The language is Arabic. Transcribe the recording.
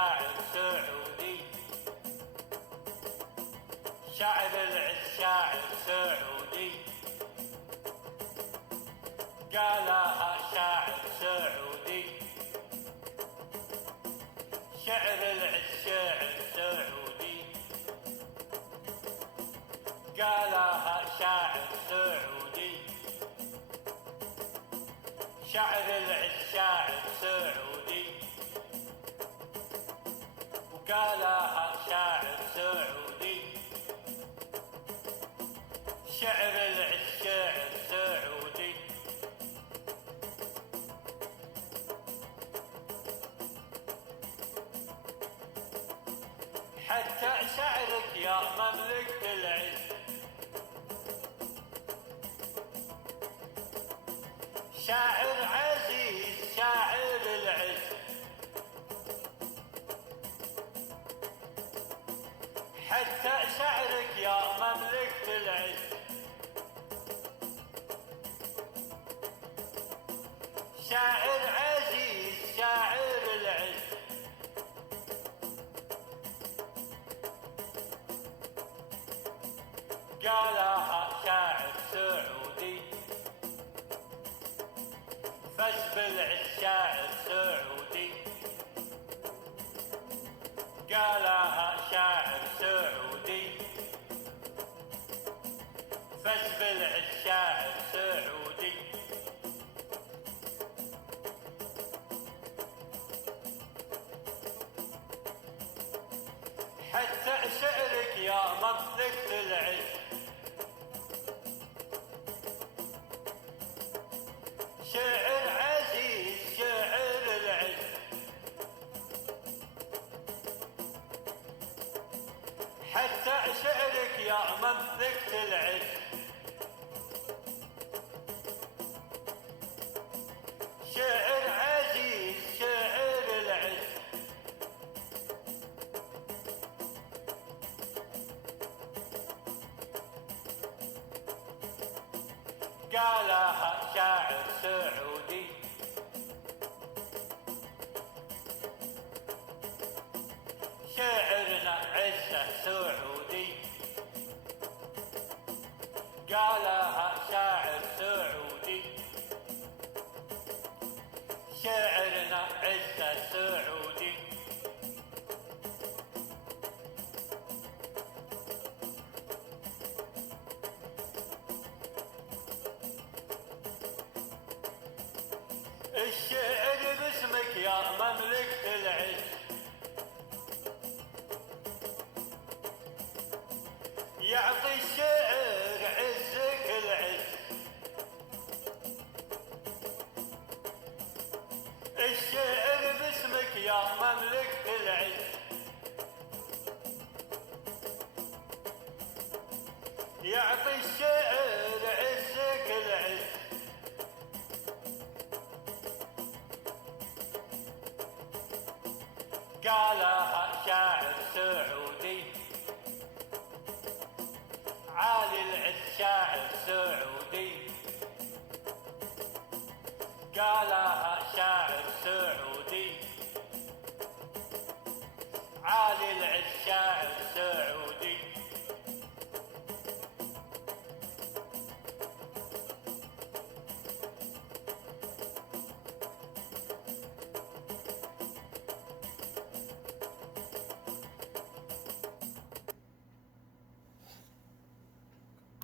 شاعر سعودي، شعر العز شاعر سعودي، قالها شاعر سعودي، شعر العز شعر سعودي، قالها شاعر سعودي، شعر العز شاعر سعودي، وقالها شاعر سعودي، شعر العز شعر سعودي. حتى شعرك يا مملكة العز شاعر عزيز، شاعر العز، حتى شعرك يا مملكة العز شاعر عزيز، شاعر العز، قالها شاعر سعودي، فاز بالعز شاعر سعودي، قالها شاعر سعودي، فاز بالعز شاعر سعودي. حتى شعرك يا مملكة العز شعر عزيز، شعر العز، حتى شعرك يا مملكة العز شعر عزيز، شعر العز، قالها شاعر سعودي، شعرنا عزة سعودي، قالها شاعر سعودي، شعرنا عزة سعودي. الشعر باسمك يا مملكة العز يعطي الشعر عزك العز، الشعر باسمك يا مملكة العز يعطي الشعر عزك العز، قالها شاعر سعودي، عالي العز شاعر سعودي، قالها